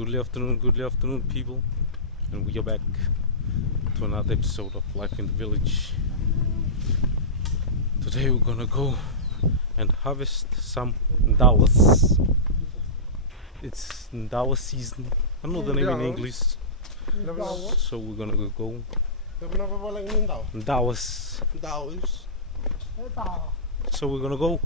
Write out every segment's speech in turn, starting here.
Good afternoon, people, and we are back to another episode of Life in the Village. Today we're gonna go and harvest some Dawas. It's Dawa season. I don't know the name in English, so we're gonna go Dawas. So we're gonna go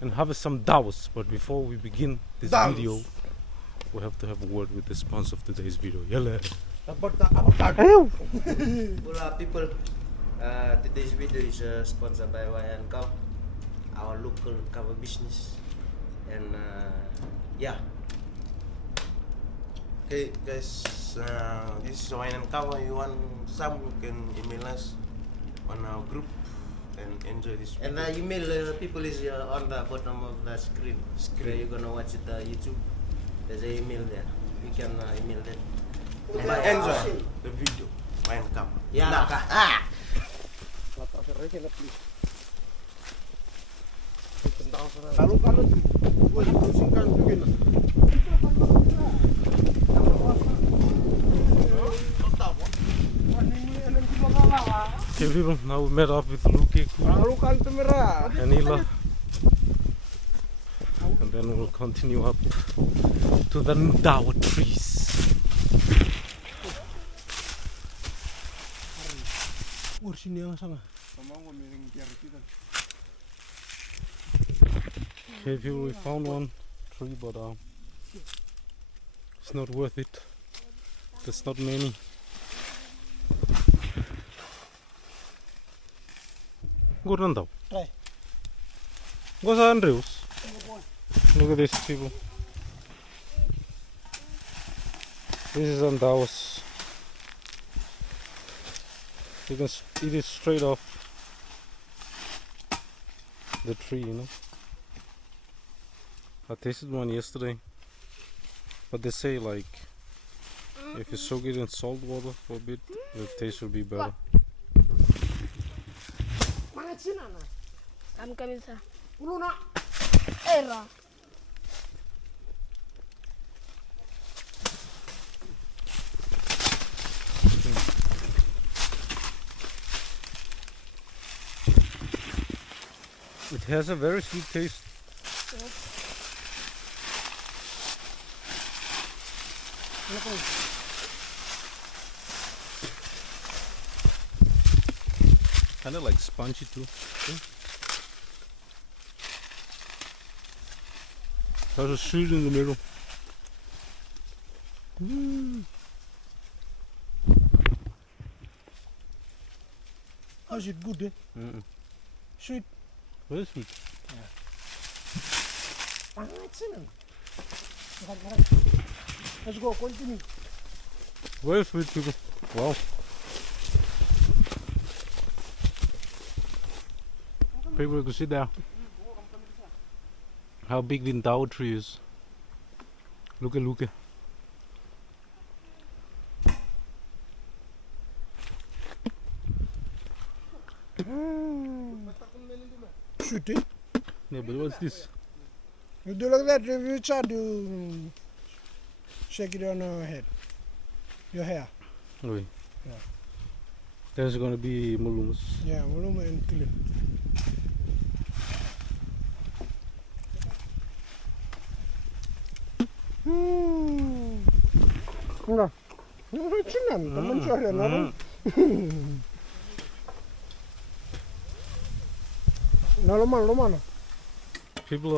and harvest some Dawas. But before we begin this video, we have to have a word with the sponsor of today's video. Yalla. Hola people, today's video is sponsored by Kava, our local Kava business, and yeah. Okay guys, this is Wine and Kava. You want some, you can email us on our group and enjoy this video. And email people is on the bottom of the screen. Where you're gonna watch it YouTube. There's an email there. You can email them. Enjoy the video. Wine and Kava. Yeah. Lalu kalau gue dipusingkan begini. Okay, people, now we met up with Luke and Ila, and then we'll continue up to the Dawa trees. Okay, people, we found one tree, but it's not worth it. There's not many. Go run down. Go Andrews. Look at this, people. This is Dawas. You can eat it straight off the tree, you know. I tasted one yesterday, but they say like if you soak it in salt water for a bit, the taste will be better. It has a very sweet taste. Kind of like spongy too. There's a sweet in the middle. How's it good, eh? Sweet. Very sweet. Let's go, continue. Very sweet, people. Wow. People, you can see there how big the Dawa tree is. Look at. Sweet, eh? Yeah, but what's this? You do like that if you try to shake it on your head. Your hair. Okay. Yeah. There's gonna be mulumus. Yeah, volume and clean. Enggak. Cinan, teman saya naruh. Nah, lo mana? People,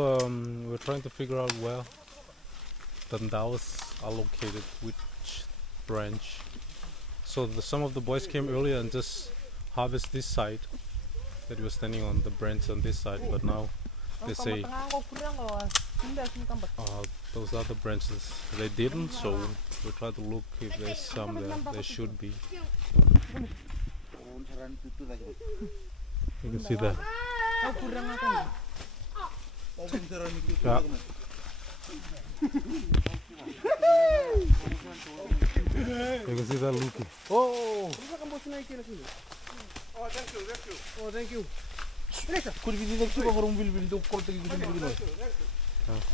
we're trying to figure out where the Dawas are located, which branch. So some of the boys came earlier and just harvest this side that we were standing on, the branch on this side, but now they say those other branches they didn't, so we try to look if there's some there. There should be. You can see that. Yeah. You can see that looking. Oh, thank you. Could be the next one will do.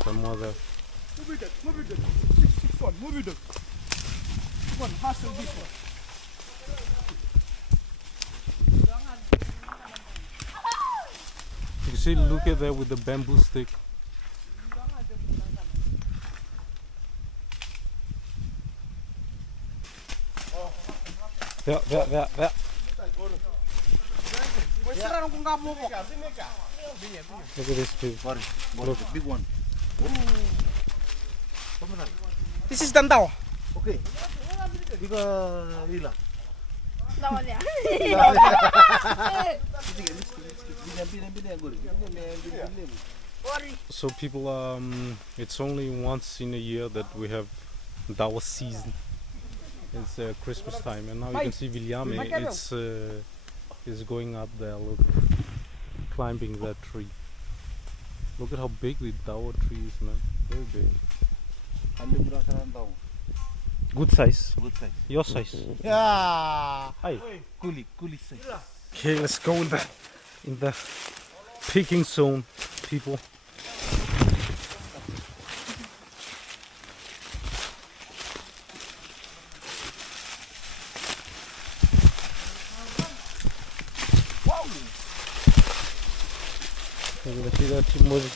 Some other. You can see Luca there with the bamboo stick. There. Look at this people. Look, big one. This is Dawa. Okay. Iga ila. Dawa niya. So people, it's only once in a year that we have Dawa season. It's Christmas time, and now you can see Viljame. It's going up there. Look, climbing that tree. Look at how big the Dawa tree is, man. Very big. Good size. Good size. Your size. Yeah. Hi. Coolie size. Okay, let's go in the picking zone, people. You can see that music.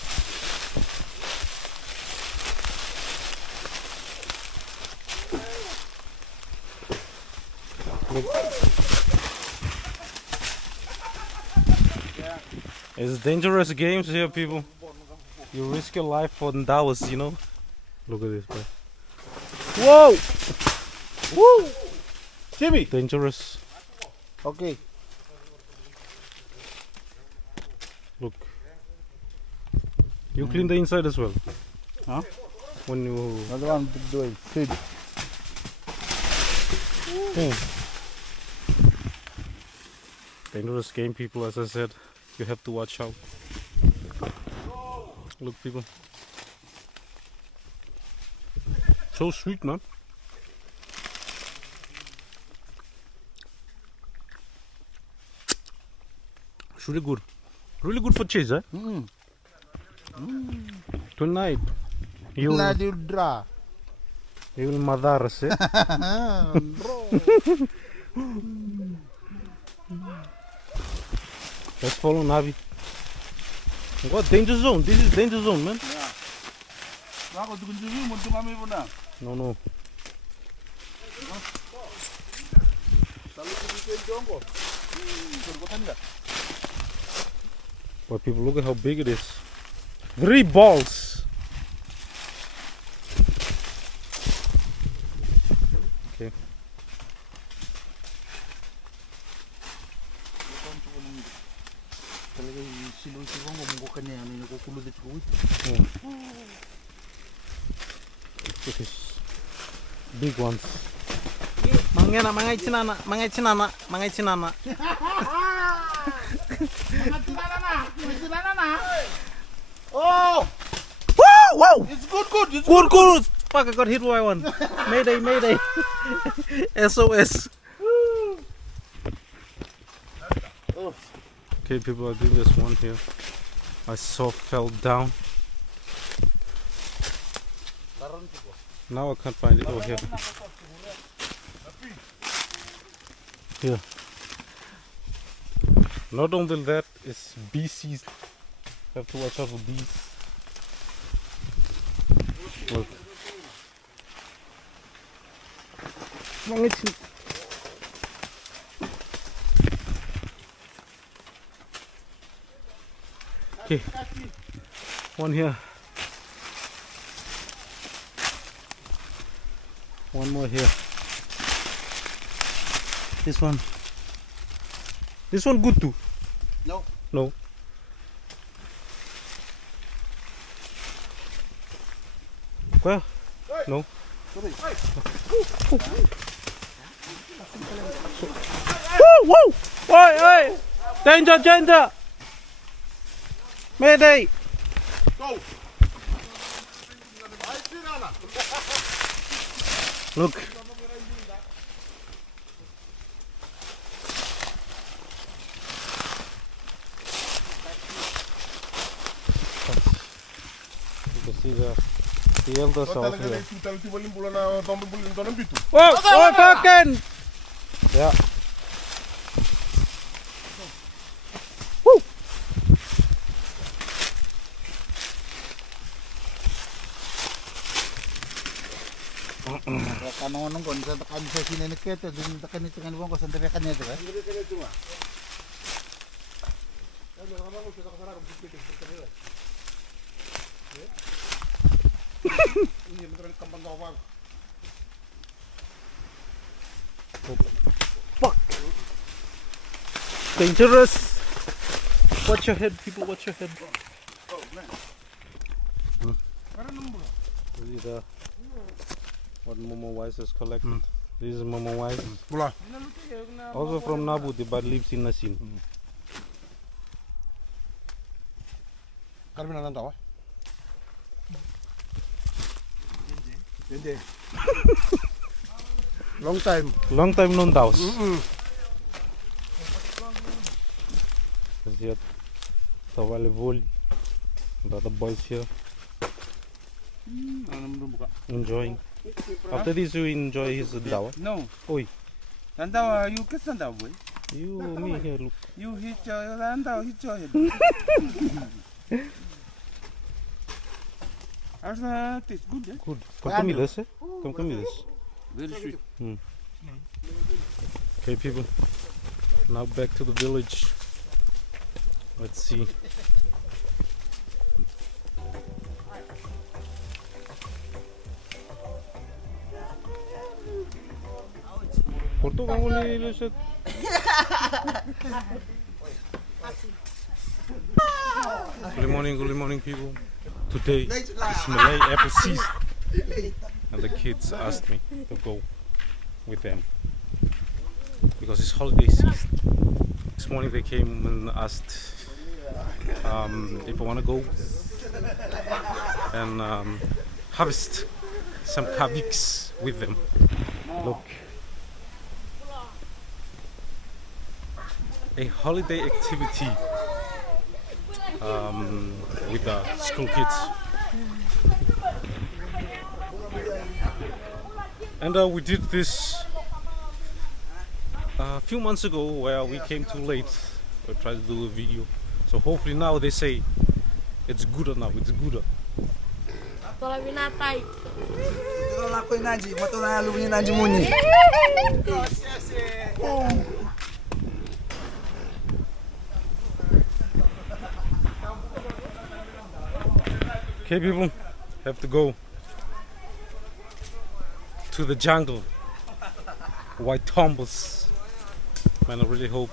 It's dangerous games here, people. You risk your life for Dawas, you know. Look at this, bro. Whoa! Woo! Jimmy! Dangerous. Okay. Look. You clean the inside as well. Huh? When you. Another one doing feed. Dangerous game, people, as I said. You have to watch out. Look, people. So sweet, man. It's really good. Really good for cheese, eh? Tonight, you Dra. will mother us, eh? Let's follow Navi. What danger zone? This is danger zone, man. No, no. But people, look at how big it is. 3 balls. Okay. This is big ones. Mga chinana. Oh! Whoa! It's good. It's Good. Fuck, I got hit by one. Mayday. SOS. Okay, people, I think there's one here. I fell down. Now I can't find it. Oh, here. Here. Not only that, it's bee season. Have to watch out for bees. Look. Okay. One here. One more here. This one. This one good too. No. No. Well, no. Whoa! Oi! Danger! Mayday! Go! Look. You can see the The elders Kau are talaga here. na itutal ti walim bulan na tombe bulin to ng bitu. Oh, oh, fucking! Yeah. Kanong kon sa takan sa sineniket dun takan itu kan ko sa takan itu kan. Ini betul kampang kawang. Fuck! Dangerous! Watch your head, people, watch your head. Oh man. Parang number. This is what Momo Wise has collected. This is Momo Wise. Bula. Also from Navuti, but lives in Nasin. Kami na tawa. Hindi. Long time. Long time known Daos. Yet, the volleyball. The other boys here enjoying. After this, you enjoy his Dawa. No. Oi, Sandawa, you kiss Sandawa, boy. you, me here, look. You hit your Sandawa, hit your head. How's that? It's good, eh? Good. Come with us, eh? Come with us. Very sweet. Okay, people. Now back to the village. Let's see. Porto kamu lihat. Good morning, people. Today is Malay apple season, and the kids asked me to go with them because it's holiday season. This morning they came and asked if I want to go and harvest some kaviks with them. Look. A holiday activity with the school kids. And we did this a few months ago where we came too late. We tried to do a video. So hopefully now they say it's good now, it's good. Tola binatay. Ito na ko inaji, mo to na luwi inaji muni. Okay, people, have to go to the jungle. White tumbles. Man, I really hope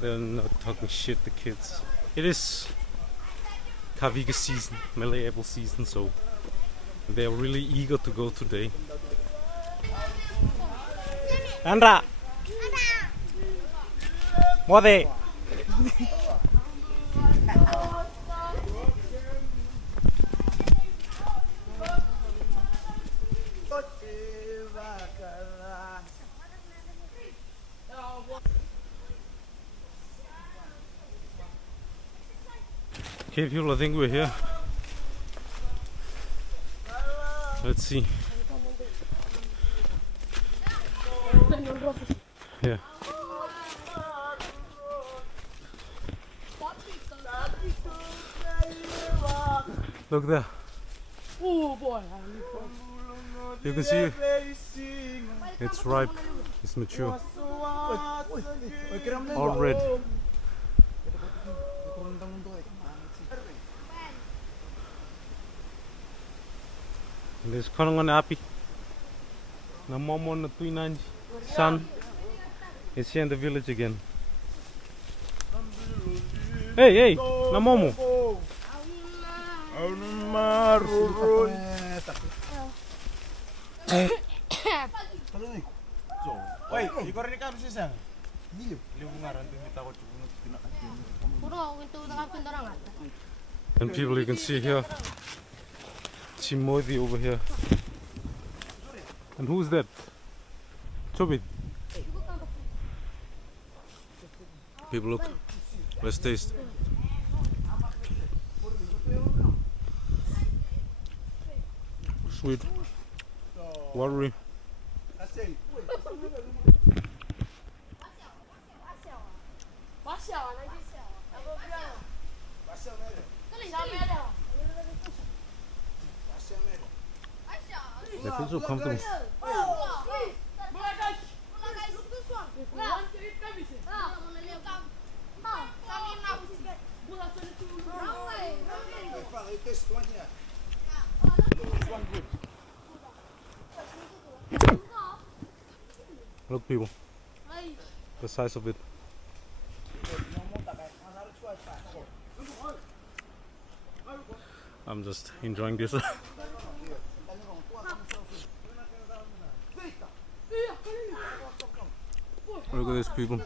they're not talking shit, the kids. It is Kaviga season, Malay apple season, so they're really eager to go today. Andra! Mode! Okay, people, I think we're here. Let's see. Yeah. Look there. Oh boy. You can see it's ripe. It's mature. All red. And there's kanang api. Na momo na tuinanji. Sun is here in the village again. Hey, hey, na momo. Wait, ikaw rin ka sa isang. And people, you can see here Chimodi over here. And who's that? Chobit. People, look. Let's taste. sweet, watery. They feel so comfortable. Look, people, the size of it. I'm just enjoying this. Look at these people.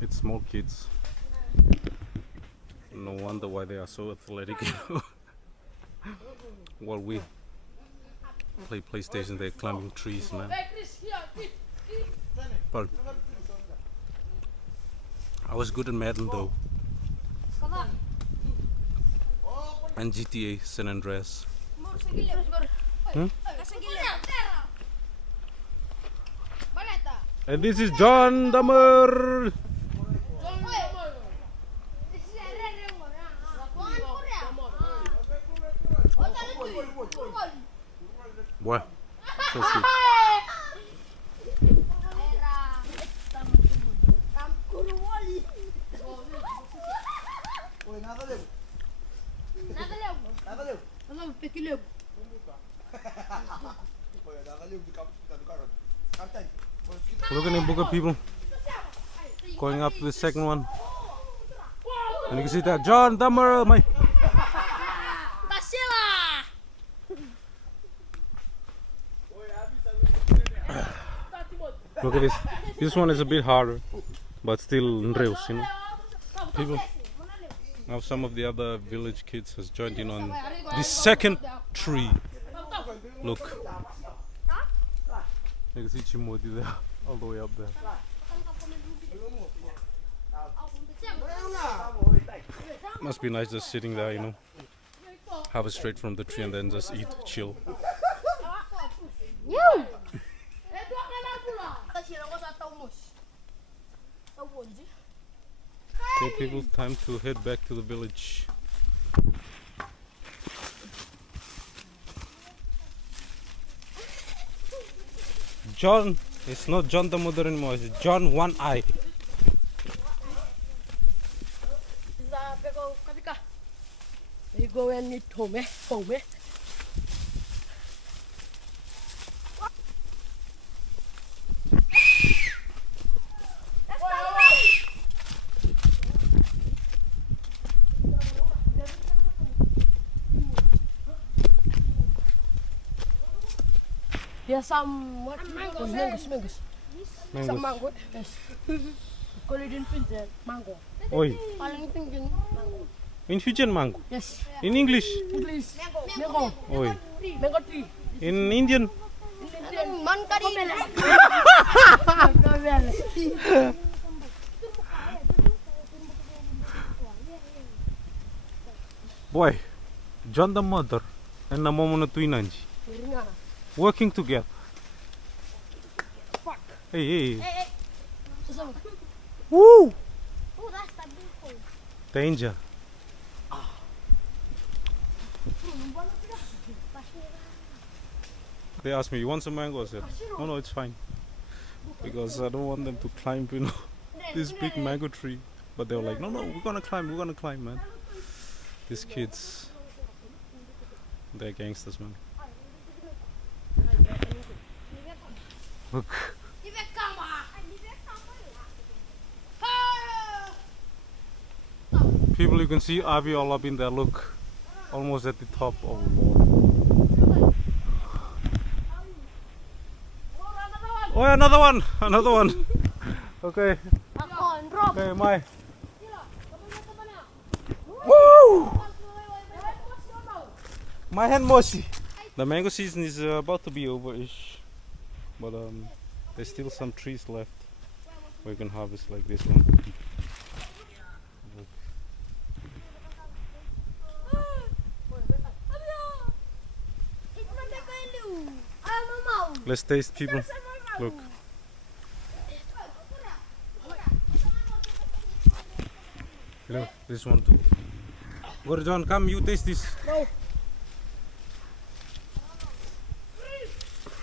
It's small kids. No wonder why they are so athletic. While we play PlayStation, they're climbing trees, man. But I was good at Madden though. And GTA San Andreas. And this is John Damer. Boy, so sweet. Look at the book of people going up to the second one. And you can see that John Damer, my. Look at this. This one is a bit harder, but still reus, you know. People. Now some of the other village kids has joined in on the second tree. Look. You can see Chimodi there, all the way up there. Must be nice just sitting there, you know. Have it straight from the tree and then just eat, chill. Okay, people, time to head back to the village. John, it's not John the Mother anymore, it's John One Eye. You go and eat home. There's some what? Mangoes. Some mango. Yes. Call it in Fijian mango. Oi, Paling tinggi mango. in Fijian mango? Yes. In English? English. Mango. Oi. Mango tree. In Indian? Man kari. Boy, John the Mother and Namomono Tuinanji working together. Fuck. Hey. Hey. Woo! Oh, that's the big one. Danger. They asked me, you want some mango? I said, no, it's fine. Because I don't want them to climb, you know, this big mango tree. But they were like, no, we're gonna climb, man. These kids, they're gangsters, man. Look. People, you can see Avi all up in there, look. Almost at the top. Oh Lord. Oh, another one. Okay. Okay, my. Woo! My hand moshi. The mango season is about to be over-ish, but there's still some trees left where you can harvest like this one. Look. Let's taste, people. Look. Look, this one too. Gordon, come, you taste this. No.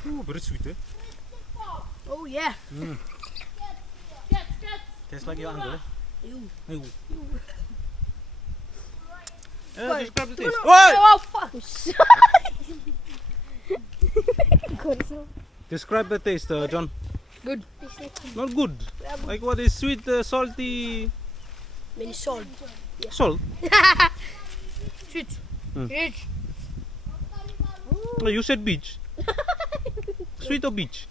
Ooh, very sweet, eh? Oh yeah. Tastes like your uncle, eh? Ew. Ew. Describe the taste. Oh fuck. Describe the taste, John. Good. Not good. Like what is sweet, salty? Many salt. Salt? Sweet. Mm. Rich. Oh, you said beach. Sweet or beach?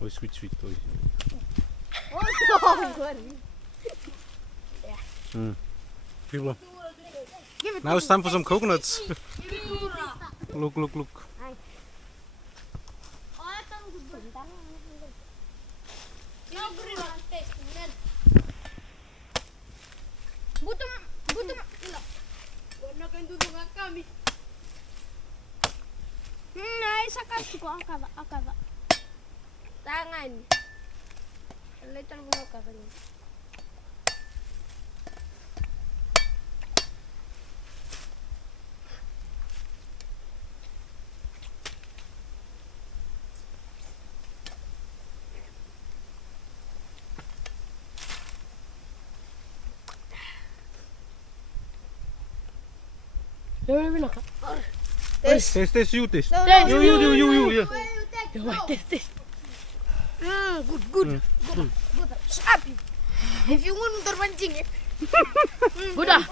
Oh, sweet, sweet. Oh. People. Now it's time for some coconuts. Look, look, look. Isa kasi ko ang kava. Tangan. Later mo kava niya. Taste, you taste. Taste. You, yeah. Taste. Good. Sabi. If you want terpancing eh. Good ah.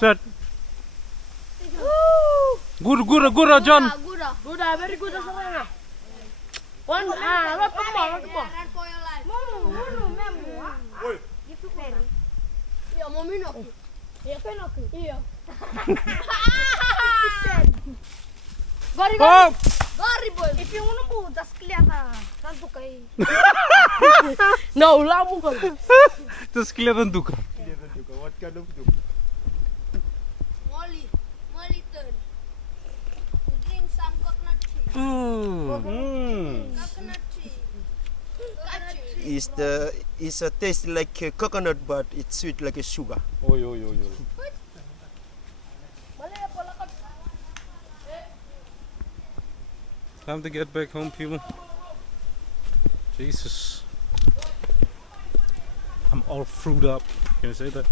Shut. Good, John. Good ah, very good ah. One, what more? Iya, mau minum. Iya, kan aku. Iya. Oh! Gari boy. If you want to move, just clear tanto kay. No, lamu kan. Just clear the duka. What kind of do? Molly turn. You drink some coconut tea. Coconut tea. It's a taste like coconut, but it's sweet like a sugar. Oh. Time to get back home, people. Jesus. I'm all fruit up. Can you say that?